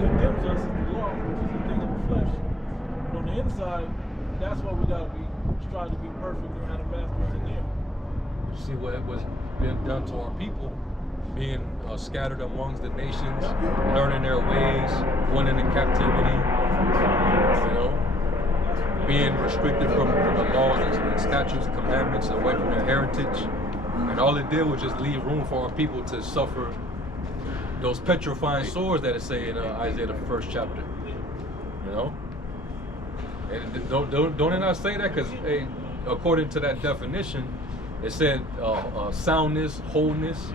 condemns us is the law, which is a thing of the flesh. But on the inside, that's why we gotta strive to be perfect and have the masters in there. You see what was being done to our people, being scattered amongst the nations, learning their ways, going into captivity, you know, being restricted from the laws and statutes and commandments, away from their heritage. And all it did was just leave room for our people to suffer those petrifying swords that it say in Isaiah the 1st chapter, you know. And don't it not say that? Because hey, according to that definition, it said soundness, wholeness.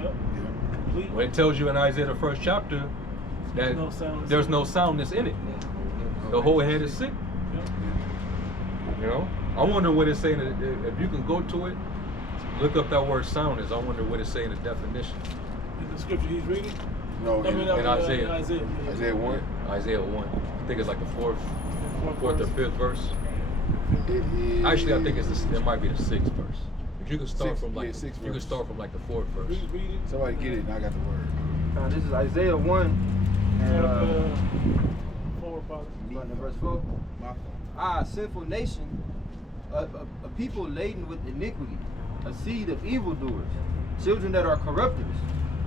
When it tells you in Isaiah the 1st chapter that there's no soundness in it. The whole head is sick. You know? I wonder what it's saying. If you can go to it, look up that word soundness. I wonder what it's saying in the definition. In the scripture he's reading? No, in Isaiah. Isaiah 1? Isaiah 1. I think it's like the fourth or fifth verse. It is... Actually, I think it might be the 6th verse. But you can start from like sixth you can verse. start from like the 4th verse. Read it. Somebody get it, and I got the word. This is Isaiah 1. And, 4 or 5. verse 4. Sinful nation, a people laden with iniquity, a seed of evildoers, children that are corrupters.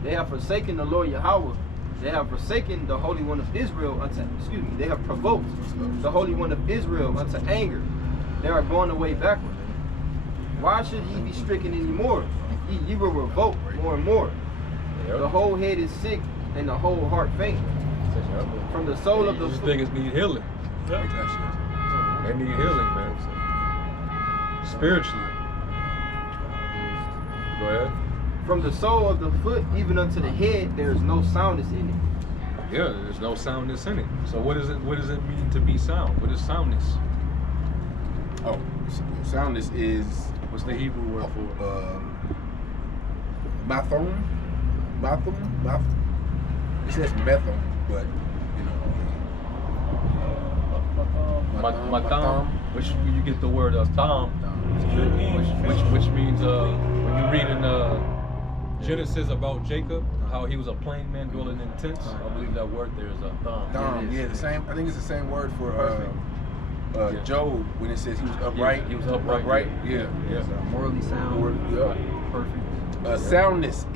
They have forsaken the Lord Yahweh. They have forsaken the Holy One of Israel they have provoked the Holy One of Israel unto anger. They are going away backward. Why should ye be stricken anymore? Ye will revolt more and more. Yep. The whole head is sick and the whole heart faint. From the soul of the These niggas need healing. Yep. They need healing, man. Spiritually. Go ahead. From the sole of the foot even unto the head, there is no soundness in it. Yeah, there's no soundness in it. So what does it mean to be sound? What is soundness? Oh, soundness is... What's the Hebrew word for mathon? It says methon, but you know. Matam, which you get the word tam, which means when you read in Genesis about Jacob, how he was a plain man dwelling in tents. I believe that word there is a Dom. Yeah, the same. I think it's the same word for Job when it says he was upright. He was upright. Yeah. Morally sound. Perfect. Soundness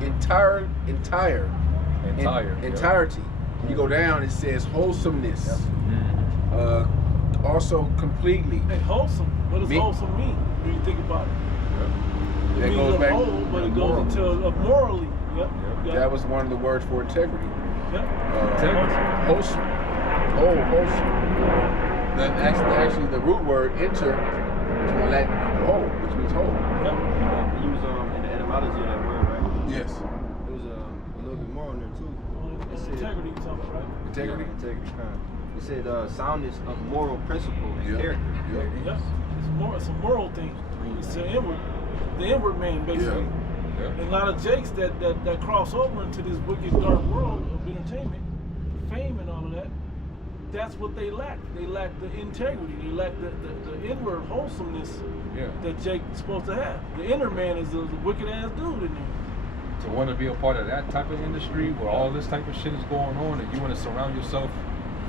entirety. You go down, it says wholesomeness. Also completely. Hey, wholesome. What does wholesome mean when you think about it? It means goes back whole, but it goes into morally. Yep. That was one of the words for integrity. Yep. Wholesome. Wholesome. Actually the root word enter is from Latin whole, which means whole. Yep. He was in the etymology of that word, right? Yes. It was a little bit more on there too. It said, integrity or something, right? Integrity. It said soundness of moral principle and character. Yep. It's a moral thing. It's the inward man, basically. Yeah. And a lot of jakes that cross over into this wicked, dark world of entertainment, fame and all of that, that's what they lack. They lack the integrity. They lack the inward wholesomeness that Jake's supposed to have. The inner man is a wicked ass dude in there. To want to be a part of that type of industry where all this type of shit is going on, and you want to surround yourself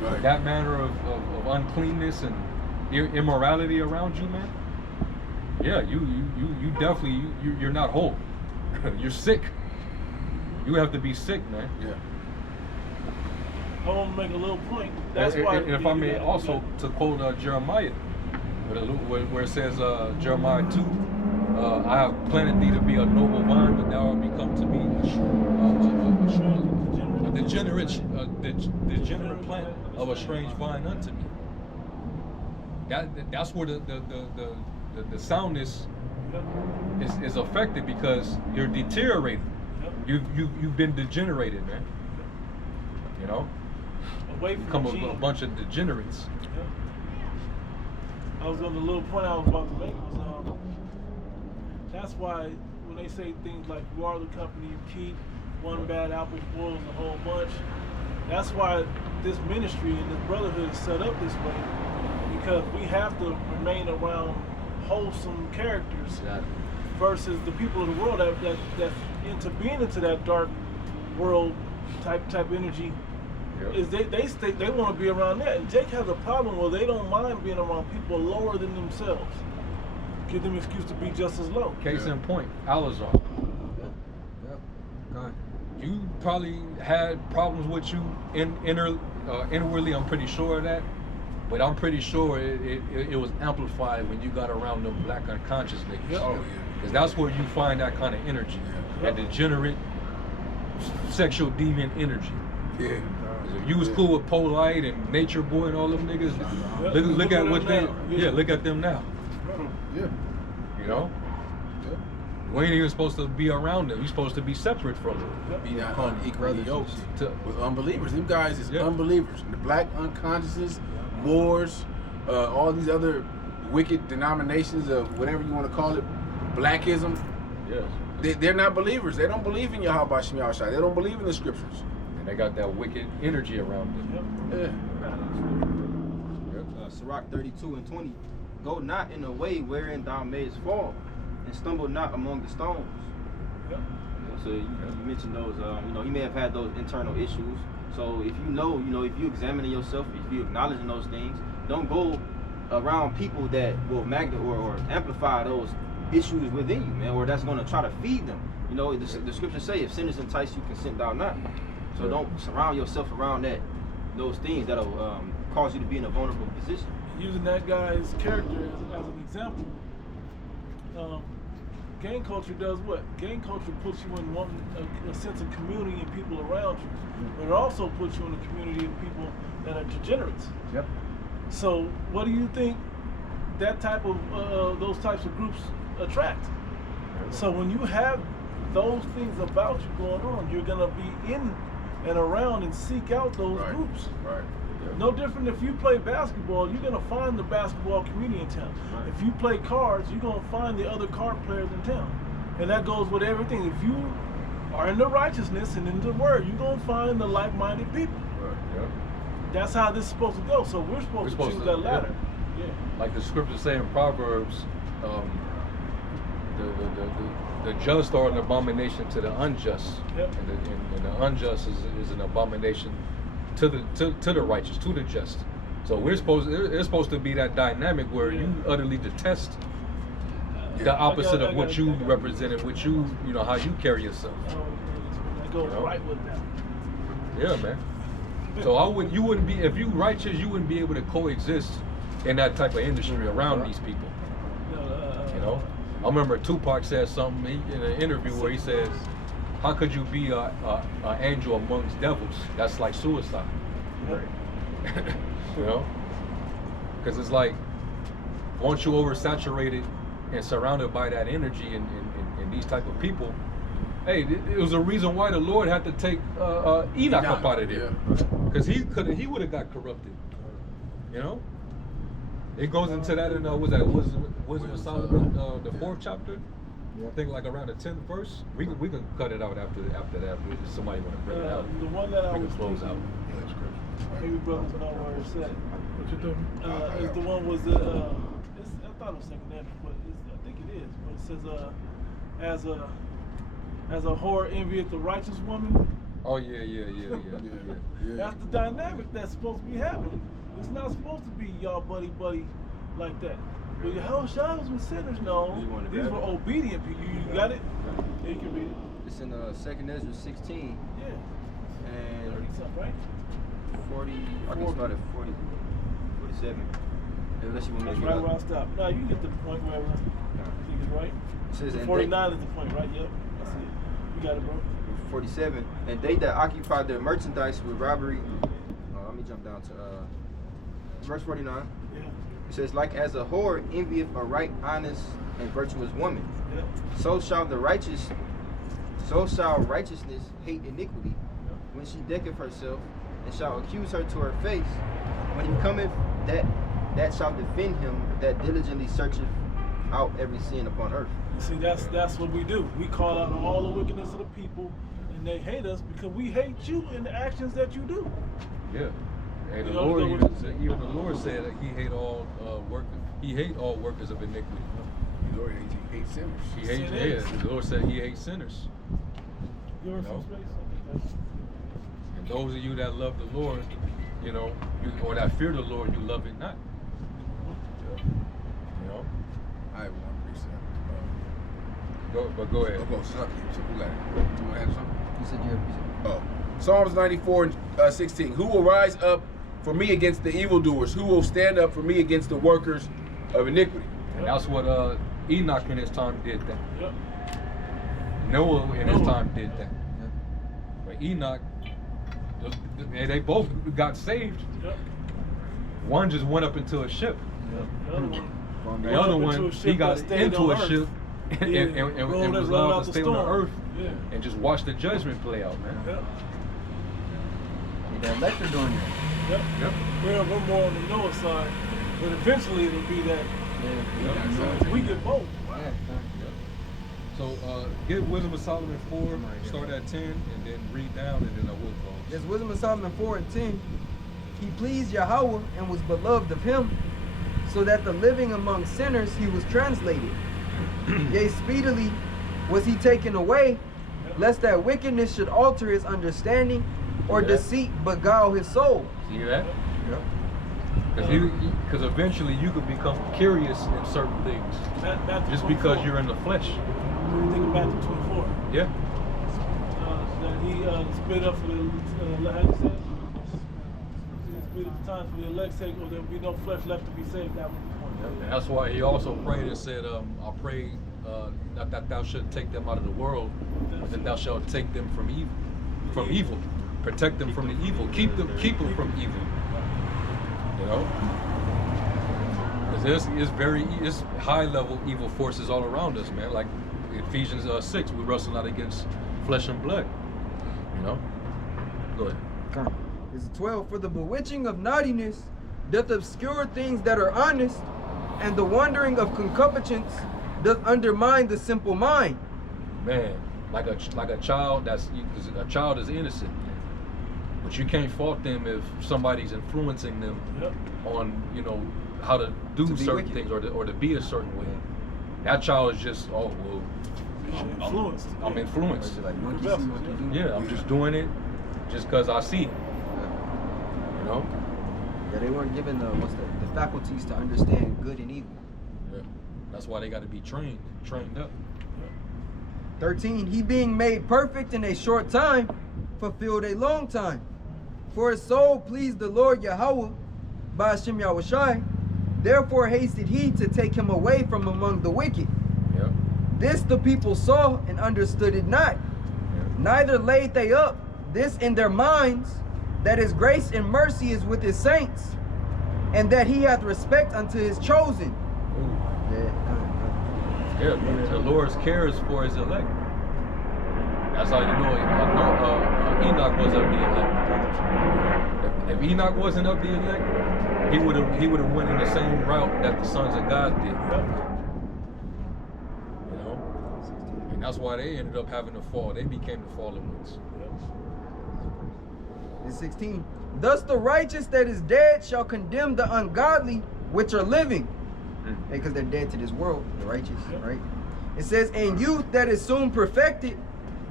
with that manner of uncleanness and immorality around you, man. Yeah, you definitely you're not whole. You're sick. You have to be sick, man. Yeah. I want to make a little point. That's why. And if I may also to quote Jeremiah, where it says Jeremiah 2, I have planted thee to be a noble vine, but thou art become to me a degenerate plant of a strange vine unto me. That's where the soundness is affected, because you're deteriorating. You've been degenerated, man. You know, become a bunch of degenerates. I was on the little point I was about to make was that's why when they say things like you are the company you keep, one bad apple spoils the whole bunch. That's why this ministry and this brotherhood is set up this way, because we have to remain around wholesome characters versus the people of the world that's into being into that dark world type energy. is they want to be around that. And Jake has a problem where they don't mind being around people lower than themselves. Give them an excuse to be just as low. Case in point, Alizar. God. You probably had problems with you inwardly. I'm pretty sure of that. But I'm pretty sure it was amplified when you got around them black unconscious niggas. Yep. Oh yeah. Because that's where you find that kind of energy. Yeah. That degenerate, sexual deviant energy. Yeah. 'Cause if you was cool with Polite and Nature Boy and all them niggas, look at what they, look at them now. Yeah. You know? Yeah. We ain't even supposed to be around them. You're supposed to be separate from them. Be not Calling equally unequally yoked To- with unbelievers. Them guys is Yeah. unbelievers. The black unconsciouses, Moors, all these other wicked denominations of whatever you want to call it, blackism. Yes. They're not believers. They don't believe in Yahweh Shem Yahushua. They don't believe in the scriptures. And they got that wicked energy around them. Yeah. Sirach 32:20. Go not in a way wherein thou mayest fall, and stumble not among the stones. Yep. So you mentioned those, he may have had those internal issues. So if if you examining yourself, if you acknowledging those things, don't go around people that will or amplify those issues within you, man, or that's going to try to feed them. The scriptures say, if sinners entice you, consent thou not. So don't surround yourself around those things that'll cause you to be in a vulnerable position. Using that guy's character as an example, gang culture does what? Gang culture puts you in a sense of community and people around you, but it also puts you in a community of people that are degenerates. Yep. So what do you think that type of those types of groups attract? So when you have those things about you going on, you're gonna be in and around and seek out those groups. Right. No different if you play basketball, you're gonna find the basketball community in town. Right. If you play cards, you're gonna find the other card players in town. And that goes with everything. If you are in the righteousness and in the word, you're gonna find the like-minded people. Yep. That's how this is supposed to go. So we're supposed to choose that ladder. Yeah. Like the scriptures say in Proverbs, the just are an abomination to the unjust, Yep. and the unjust is an abomination to the righteous, to the just. So it's supposed to be that dynamic where you utterly detest the opposite of what you represented, how you carry yourself. That goes right with that. Yeah, man. So you wouldn't be, if you righteous, you wouldn't be able to coexist in that type of industry around these people. I remember Tupac said something in an interview where he says, "How could you be an angel amongst devils? That's like suicide." Because it's like once you oversaturated and surrounded by that energy and these type of people, hey, it was a reason why the Lord had to take Enoch up out of there, because he would have got corrupted. It goes into that in Wisdom of Solomon, the 4th chapter. I think like around the 10th verse. We can cut it out after that. If somebody want to bring it out, the one that I we was can close thinking, out. maybe brothers know where it's at. What you doing? Is the one was the I thought it was second nature, but I think it is. But it says as a whore envieth the righteous woman. Oh yeah. That's the dynamic that's supposed to be happening. It's not supposed to be y'all buddy like that. But your whole shadows were sinners. No, these were obedient people. You got it? Yeah, you can read it. It's in 2nd Ezra 16 Yeah. and 30 something, right? 40. I can start at 40, 47. Unless you want me That's to right get where I up. stopped. No, you can get to the point wherever you think it's right. It says, and 49 is the point, right? Yep. That's it. You got it, bro. 47. And they that occupy their merchandise with robbery. Let me jump down to verse 49. Yeah. It says, like as a whore envieth a right, honest, and virtuous woman, Yep. so shall righteousness hate iniquity when she decketh herself, and shall accuse her to her face. When he cometh, that shall defend him that diligently searcheth out every sin upon earth. You see, that's what we do. We call out all the wickedness of the people, and they hate us because we hate you and the actions that you do. Yeah. And You the know, Lord so even the Lord said that He hate all workers. He hate all workers of iniquity. The Lord hates sinners. He hates. Sinners. Yeah. The Lord said He hates sinners. You ever No. some space? And those of you that love the Lord, you know, or that fear the Lord, you love it not. You know? I have one precept. Go ahead. Go, suck you. So who got it? You want to have something? You said you have precept. Oh. Psalms 94:16. Who will rise up for me against the evildoers? Who will stand up for me against the workers of iniquity? And that's what Enoch in his time did that. Yep. Noah in his time did that. But Enoch, they both got saved. Yep. One just went up into a ship. The The other one, he got into a ship and was allowed to stay on the earth and just watch the judgment play out, man. Yep. You got Lecter doing that. Yep. Yep. We're more on the Noah side, but eventually it'll be that we get both. Yeah. So get Wisdom of Solomon 4, start at 10, and then read down, and then I will close. This Wisdom of Solomon 4:10. He pleased Yahweh and was beloved of him, so that the living among sinners he was translated. Yea, speedily was he taken away, lest that wickedness should alter his understanding, or deceit beguile his soul. See that? Yep. Because eventually you could become curious in certain things, just because you're in the flesh. Think of Matthew 24. Yeah. That he split up for the, how you say it? Split up the time for the elect's sake, or there will be no flesh left to be saved. That was the point. And that's why he also prayed and said, I pray not that thou shouldst take them out of the world, but that thou shalt take them from evil. From evil. Protect them from the evil. Keep them from evil. You know? Because it's high level evil forces all around us, man. Like Ephesians 6, we wrestle not against flesh and blood. You know? Go ahead. Okay. It's 12. For the bewitching of naughtiness doth obscure things that are honest, and the wandering of concupiscence doth undermine the simple mind. Man, like a child cause a child is innocent, but you can't fault them if somebody's influencing them on, you know, how to do certain things or to be a certain way. That child is just, Influenced. I'm influenced. Like monkey see, monkey do. Yeah, I'm just doing it just because I see it. You know? Yeah, they weren't given the faculties to understand good and evil. Yeah. That's why they got to be trained up. 13. He being made perfect in a short time, fulfilled a long time. For his soul pleased the Lord Yahweh by Hashem Yahushai. Therefore hasted he to take him away from among the wicked. Yeah. This the people saw and understood it not. Neither laid they up this in their minds, that his grace and mercy is with his saints, and that he hath respect unto his chosen. Ooh. Yeah. Yeah, the Lord's cares for his elect. That's how you know Enoch was of the elect. If Enoch wasn't of the elect, he would have went in the same route that the sons of God did. You know? And that's why they ended up having to fall. They became the fallen ones. In 16. Thus the righteous that is dead shall condemn the ungodly which are living. Because they're dead to this world, the righteous, right? It says, and youth that is soon perfected,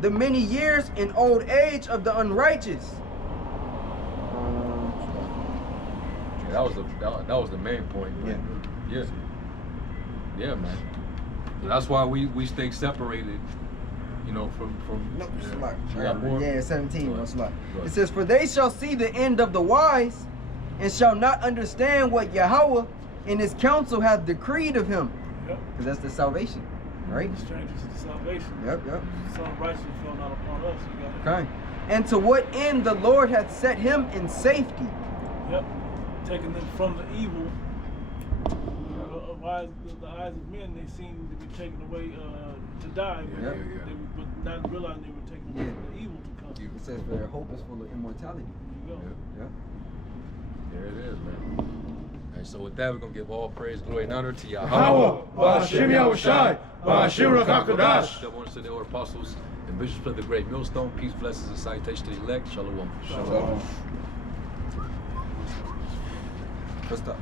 the many years in old age of the unrighteous. Yeah, that was the main point. Yeah, man. So that's why we stay separated, you know, from No, yeah, 17. It says, for they shall see the end of the wise, and shall not understand what Yahweh in his counsel hath decreed of him. Because that's the salvation, right? Strangers to the salvation. Yep. Some righteousness fell not upon us. Okay. And to what end the Lord hath set him in safety. Yep. Taking them from the evil. The eyes of men, they seem to be taken away to die. But not realizing they were taken away from the evil to come. It says their hope is full of immortality. There you go. Yep. There it is, man. And so with that, we're going to give all praise, glory, and honor to Yahweh. Ba'ashem Yahushai, Ba'ashem Ruach HaKodesh. I want to say the order apostles and bishops of the great millstone. Peace, blessings, and salutation to the elect. Shalom. Shalom. Let's stop.